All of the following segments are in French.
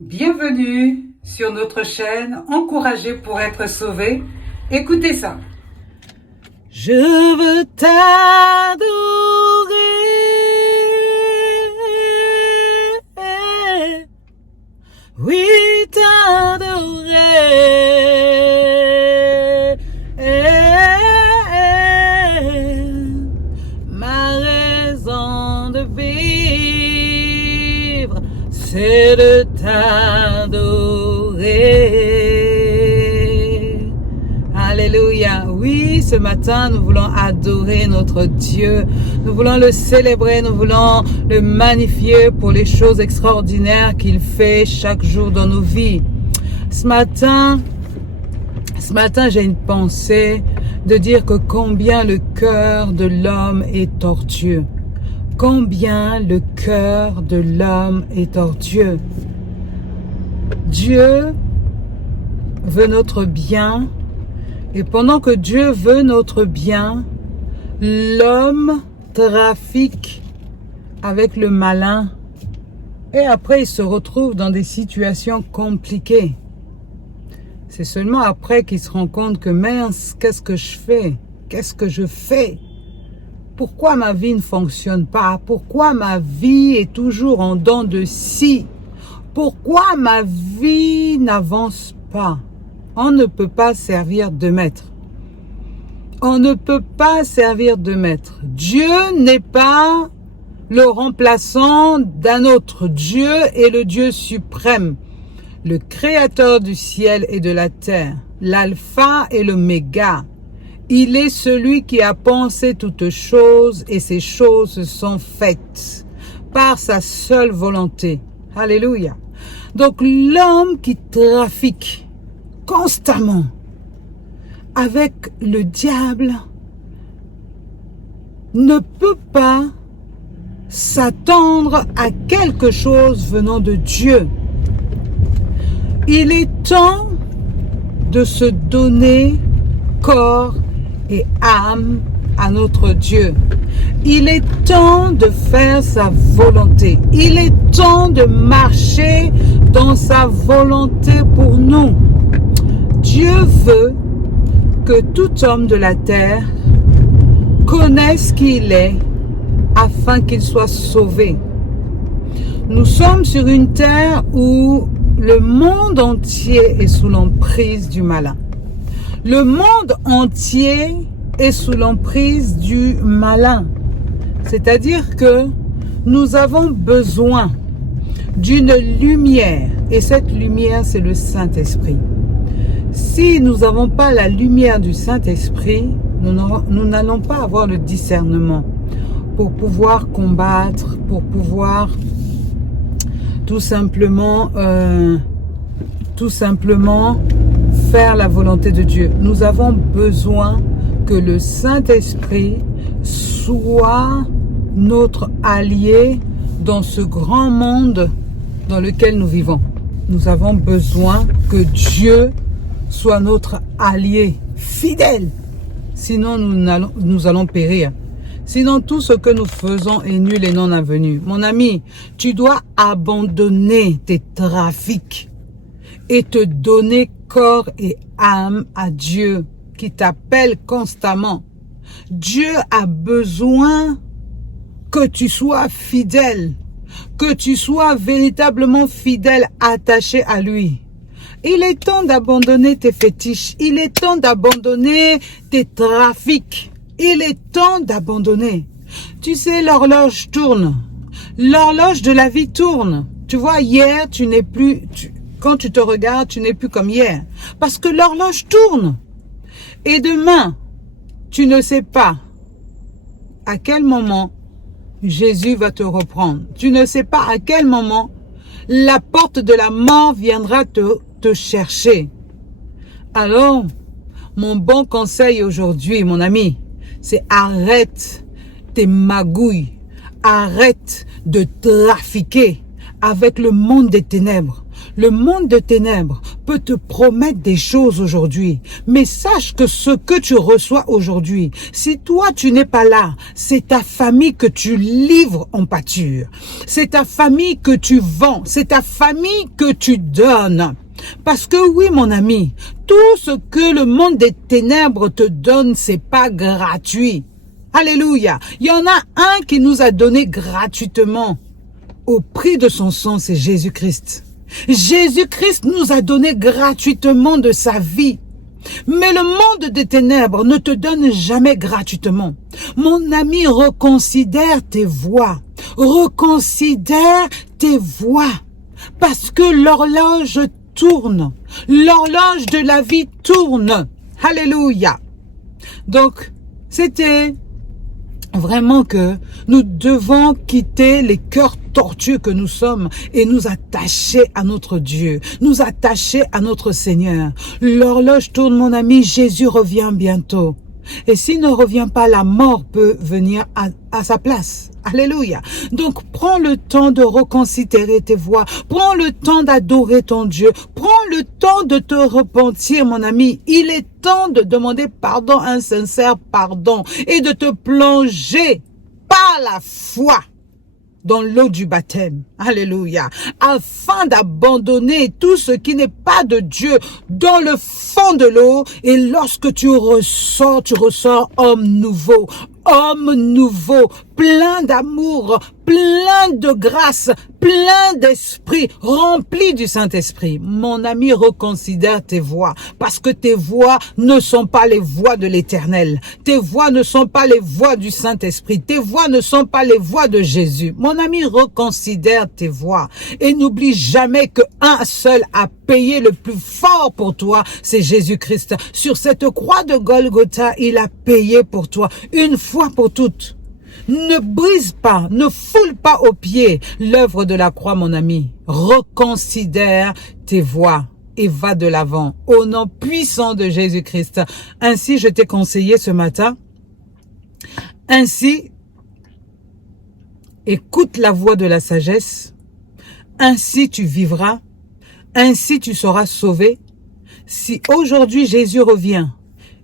Bienvenue sur notre chaîne Encouragé pour être sauvé. Écoutez ça. Je veux t'adorer, oui t'adorer, ma raison de vivre, c'est de t'adorer. Alléluia. Oui, ce matin, nous voulons adorer notre Dieu. Nous voulons le célébrer, nous voulons le magnifier pour les choses extraordinaires qu'il fait chaque jour dans nos vies. Ce matin, j'ai une pensée de dire que combien le cœur de l'homme est tortueux. Combien le cœur de l'homme est tortueux. Dieu veut notre bien. Et pendant que Dieu veut notre bien, l'homme trafique avec le malin. Et après, il se retrouve dans des situations compliquées. C'est seulement après qu'il se rend compte que mince, qu'est-ce que je fais? Qu'est-ce que je fais? Pourquoi ma vie ne fonctionne pas? Pourquoi ma vie est toujours en dents de scie? Pourquoi ma vie n'avance pas? On ne peut pas servir de maître. On ne peut pas servir de maître. Dieu n'est pas le remplaçant d'un autre. Dieu est le Dieu suprême, le créateur du ciel et de la terre, l'alpha et l'oméga. Il est celui qui a pensé toutes choses et ces choses sont faites par sa seule volonté. Alléluia. Donc l'homme qui trafique constamment avec le diable ne peut pas s'attendre à quelque chose venant de Dieu. Il est temps de se donner corps et âme à notre Dieu. Il est temps de faire sa volonté. Il est temps de marcher dans sa volonté pour nous. Dieu veut que tout homme de la terre connaisse qui il est afin qu'il soit sauvé. Nous sommes sur une terre où le monde entier est sous l'emprise du malin. Le monde entier est sous l'emprise du malin. C'est-à-dire que nous avons besoin d'une lumière. Et cette lumière, c'est le Saint-Esprit. Si nous n'avons pas la lumière du Saint-Esprit, nous n'allons pas avoir le discernement pour pouvoir combattre, pour pouvoir tout simplement faire la volonté de Dieu. Nous avons besoin que le Saint-Esprit soit notre allié dans ce grand monde dans lequel nous vivons. Nous avons besoin que Dieu soit notre allié fidèle. Sinon, nous allons périr. Sinon, tout ce que nous faisons est nul et non avenu. Mon ami, tu dois abandonner tes trafics et te donner corps et âme à Dieu qui t'appelle constamment. Dieu a besoin que tu sois fidèle, que tu sois véritablement fidèle, attaché à lui. Il est temps d'abandonner tes fétiches. Il est temps d'abandonner tes trafics. Il est temps d'abandonner. Tu sais, l'horloge tourne. L'horloge de la vie tourne. Tu vois, hier, tu n'es plus... quand tu te regardes, tu n'es plus comme hier. Parce que l'horloge tourne. Et demain, tu ne sais pas à quel moment Jésus va te reprendre. Tu ne sais pas à quel moment la porte de la mort viendra te chercher. Alors, mon bon conseil aujourd'hui, mon ami, c'est arrête tes magouilles, arrête de trafiquer, avec le monde des ténèbres. Le monde des ténèbres peut te promettre des choses aujourd'hui, mais sache que ce que tu reçois aujourd'hui, si toi tu n'es pas là, c'est ta famille que tu livres en pâture. C'est ta famille que tu vends, c'est ta famille que tu donnes. Parce que oui, mon ami, tout ce que le monde des ténèbres te donne, c'est pas gratuit. Alléluia. Il y en a un qui nous a donné gratuitement. Au prix de son sang, c'est Jésus-Christ. Jésus-Christ nous a donné gratuitement de sa vie. Mais le monde des ténèbres ne te donne jamais gratuitement. Mon ami, reconsidère tes voies. Reconsidère tes voies. Parce que l'horloge tourne. L'horloge de la vie tourne. Alléluia. Donc, c'était vraiment que nous devons quitter les cœurs tortueux que nous sommes et nous attacher à notre Dieu, nous attacher à notre Seigneur. L'horloge tourne, mon ami, Jésus revient bientôt. Et s'il ne revient pas, la mort peut venir à sa place. Alléluia. Donc, prends le temps de reconsidérer tes voies. Prends le temps d'adorer ton Dieu. Prends le temps de te repentir, mon ami. Il est temps de demander pardon, un sincère pardon, et de te plonger par la foi dans l'eau du baptême. Alléluia. Afin d'abandonner tout ce qui n'est pas de Dieu dans le fond de l'eau. Et lorsque tu ressors homme nouveau. Homme nouveau, plein d'amour, plein de grâce, plein d'esprit, rempli du Saint-Esprit. Mon ami, reconsidère tes voies, parce que tes voies ne sont pas les voies de l'Éternel. Tes voies ne sont pas les voies du Saint-Esprit. Tes voies ne sont pas les voies de Jésus. Mon ami, reconsidère tes voies et n'oublie jamais que un seul a payé le plus fort pour toi, c'est Jésus-Christ. Sur cette croix de Golgotha, il a payé pour toi une fois pour toutes. Ne brise pas, ne foule pas aux pieds l'œuvre de la croix, mon ami. Reconsidère tes voies et va de l'avant au nom puissant de Jésus-Christ. Ainsi, je t'ai conseillé ce matin. Ainsi, écoute la voix de la sagesse. Ainsi, tu vivras. Ainsi, tu seras sauvé. Si aujourd'hui Jésus revient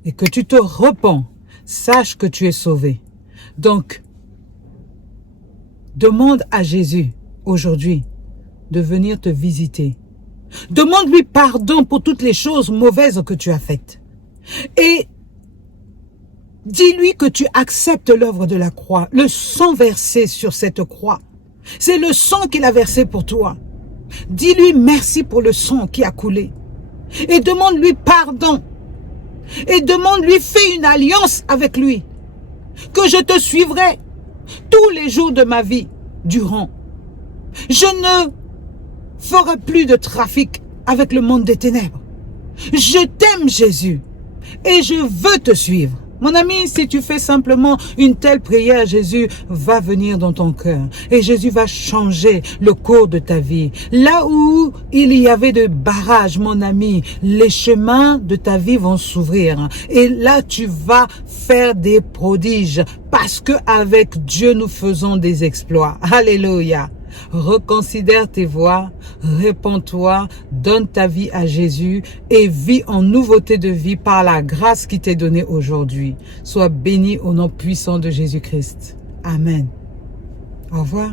et que tu te repens, sache que tu es sauvé. Donc, demande à Jésus aujourd'hui de venir te visiter. Demande-lui pardon pour toutes les choses mauvaises que tu as faites. Et dis-lui que tu acceptes l'œuvre de la croix, le sang versé sur cette croix. C'est le sang qu'il a versé pour toi. Dis-lui merci pour le sang qui a coulé. Et demande-lui pardon. Et demande-lui, fais une alliance avec lui. Que je te suivrai tous les jours de ma vie durant. Je ne ferai plus de trafic avec le monde des ténèbres. Je t'aime, Jésus, et je veux te suivre. Mon ami, si tu fais simplement une telle prière, Jésus va venir dans ton cœur et Jésus va changer le cours de ta vie. Là où il y avait de barrages, mon ami, les chemins de ta vie vont s'ouvrir et là tu vas faire des prodiges parce que avec Dieu nous faisons des exploits. Alléluia. Reconsidère tes voies, répands-toi, donne ta vie à Jésus et vis en nouveauté de vie par la grâce qui t'est donnée aujourd'hui. Sois béni au nom puissant de Jésus-Christ. Amen. Au revoir.